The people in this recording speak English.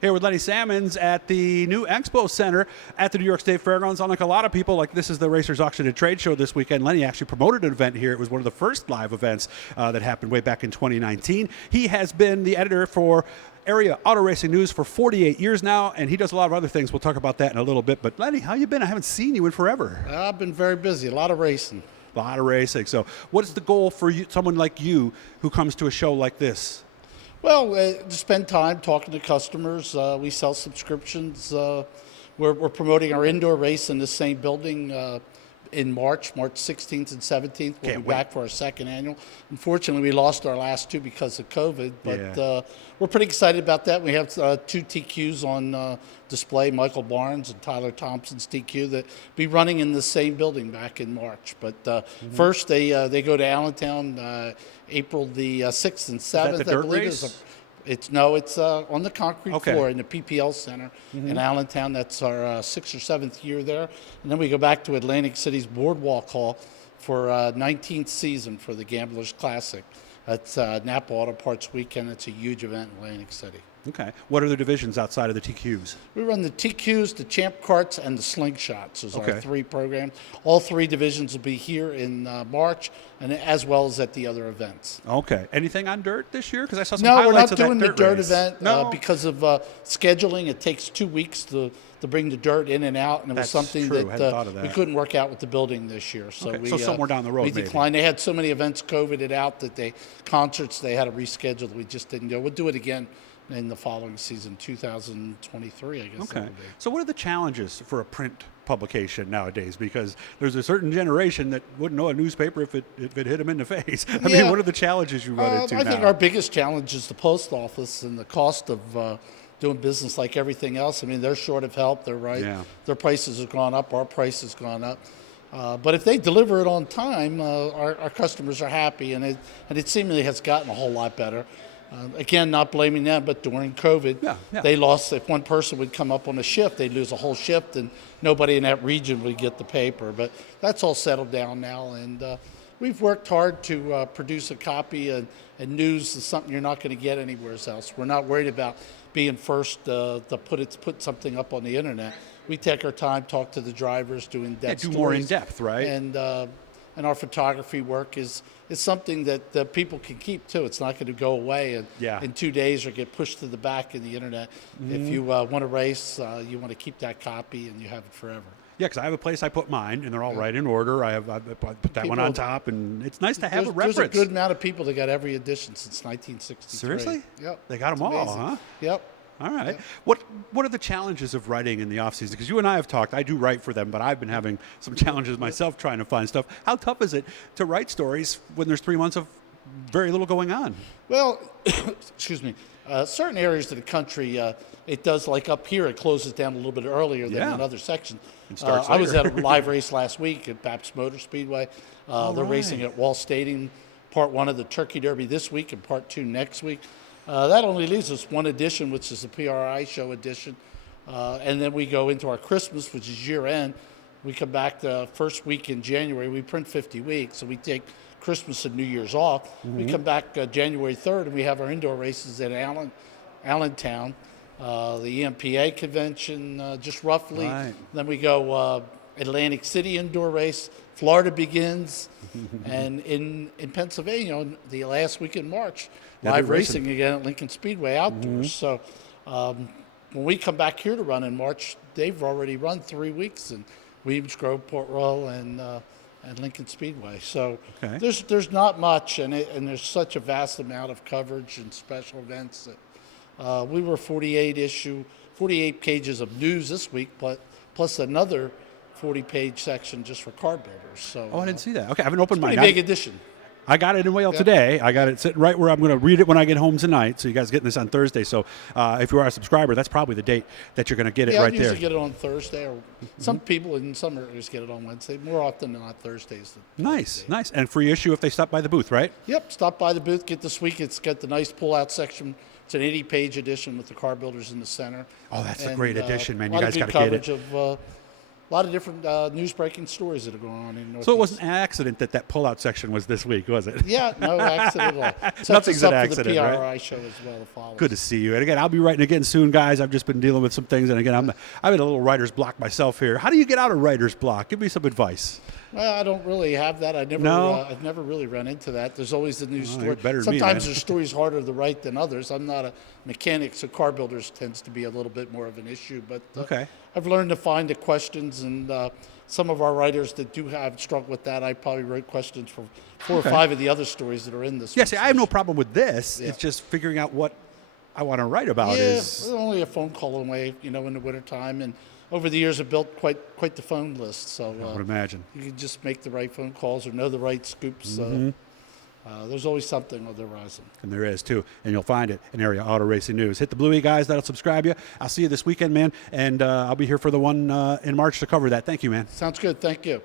Here with Lenny Sammons at the new Expo Center at the New York State Fairgrounds. Unlike a lot of people, like this is the Racers Auction and Trade Show this weekend, Lenny actually promoted an event here. It was one of the first live events that happened way back in 2019. He has been the editor for Area Auto Racing News for 48 years now, and he does a lot of other things. We'll talk about that in a little bit. But Lenny, how you been? I haven't seen you in forever. I've been very busy, a lot of racing. A lot of racing. So what is the goal for you, someone like you who comes to a show like this? Well, to spend time talking to customers. We sell subscriptions. We're promoting our indoor race in the same building in March 16th and 17th. We'll be back for our second annual. Unfortunately, we lost our last two because of COVID, but we're pretty excited about that. We have two TQs on display, Michael Barnes and Tyler Thompson's TQ, that be running in the same building back in March. But first, they go to Allentown April the 6th and 7th. Is that the dirt race? It's on the concrete floor in the PPL Center in Allentown. That's our 6th or 7th year there. And then we go back to Atlantic City's Boardwalk Hall for 19th season for the Gamblers Classic. That's Napa Auto Parts Weekend. It's a huge event in Atlantic City. Okay. What are the divisions outside of the TQs? We run the TQs, the Champ Carts, and the Slingshots. Those are our three programs. All three divisions will be here in March, and as well as at the other events. Okay. Anything on dirt this year? Because I saw some highlights of that dirt race. No, we're not doing the dirt event because of scheduling. It takes 2 weeks to bring the dirt in and out, and it was something that we couldn't work out with the building this year. So so somewhere down the road, we declined. They had so many events COVIDed out that concerts they had to reschedule that we just didn't go. We'll do it again in the following season, 2023, I guess. Okay. So what are the challenges for a print publication nowadays? Because there's a certain generation that wouldn't know a newspaper if it hit them in the face. I mean, what are the challenges you run into now? I think our biggest challenge is the post office and the cost of doing business like everything else. I mean, they're short of help. They're right. Yeah. Their prices have gone up. Our price has gone up. But if they deliver it on time, our customers are happy, and it seemingly has gotten a whole lot better. Again, not blaming them, but during COVID, they lost. If one person would come up on a shift, they'd lose a whole shift, and nobody in that region would get the paper. But that's all settled down now, and we've worked hard to produce a copy, and news is something you're not going to get anywhere else. We're not worried about being first to put something up on the internet. We take our time, talk to the drivers, do in-depth stories. More in-depth, right? And our photography work is something that people can keep too. It's not going to go away in 2 days or get pushed to the back in the internet. If you want to race, you want to keep that copy and you have it forever. Yeah, because I have a place I put mine, and they're all right in order. I put that one on top, and it's nice to have a reference. There's a good amount of people that got every edition since 1963. Seriously? Yep. They got them all, huh? Yep. All right. Yep. What are the challenges of writing in the off season? Because you and I have talked. I do write for them, but I've been having some challenges myself trying to find stuff. How tough is it to write stories when there's 3 months of very little going on? Well, excuse me. Certain areas of the country, it does, like up here, it closes down a little bit earlier than in other sections. I was at a live race last week at Pabst Motor Speedway. They're racing at Wall Stadium, part 1 of the Turkey Derby this week and part 2 next week. That only leaves us one edition, which is the PRI show edition. And then we go into our Christmas, which is year end. We come back the first week in January. We print 50 weeks, so we take Christmas and New Year's off. We come back January 3rd, and we have our indoor races at Allentown, the EMPA convention, just roughly. Right. Then we go Atlantic City indoor race. Florida begins, and in Pennsylvania, the last week in March, live racing again at Lincoln Speedway outdoors. So when we come back here to run in March, they've already run 3 weeks in Williams Grove, Port Royal, and Lincoln Speedway. So there's not much, and there's such a vast amount of coverage and special events that we were 48 pages of news this week, plus another 40-page section just for car builders. So I didn't see that. Okay, I haven't opened mine. Big edition. I got it in mail today. I got it sitting right where I'm going to read it when I get home tonight. So you guys are getting this on Thursday. So if you are a subscriber, that's probably the date that you're going to get it right there. I usually get it on Thursday, or some people in some areas get it on Wednesday. More often than not, Thursdays. Nice. And free issue if they stop by the booth, right? Yep, stop by the booth. Get this week. It's got the nice pull-out section. It's an 80-page edition with the car builders in the center. Oh, that's a great edition, man. You guys got to get it. a lot of different news breaking stories that are going on in Northeast. So it wasn't an accident that pullout section was this week, was it? Yeah, no accident at all. Nothing's an accident, accident, for the PRI right? show as well to follow. Good to see you. And again, I'll be writing again soon, guys. I've just been dealing with some things, and again, I'm in a little writer's block myself here. How do you get out of writer's block? Give me some advice. Well, I don't really have that. I've never really run into that. There's always the news story. Sometimes there's stories harder to write than others. I'm not a mechanic, so car builders tends to be a little bit more of an issue. But I've learned to find the questions, and some of our writers that do have struggled with that, I probably wrote questions for 4 or 5 of the other stories that are in this. Yeah, see, I have no problem with this. Yeah. It's just figuring out what I want to write about. It's only a phone call away, in the wintertime. And over the years, I've built quite the phone list. So I would imagine. You can just make the right phone calls or know the right scoops. There's always something on the horizon. And there is, too. And you'll find it in Area Auto Racing News. Hit the Bluey, guys. That'll subscribe you. I'll see you this weekend, man. And I'll be here for the one in March to cover that. Thank you, man. Sounds good. Thank you.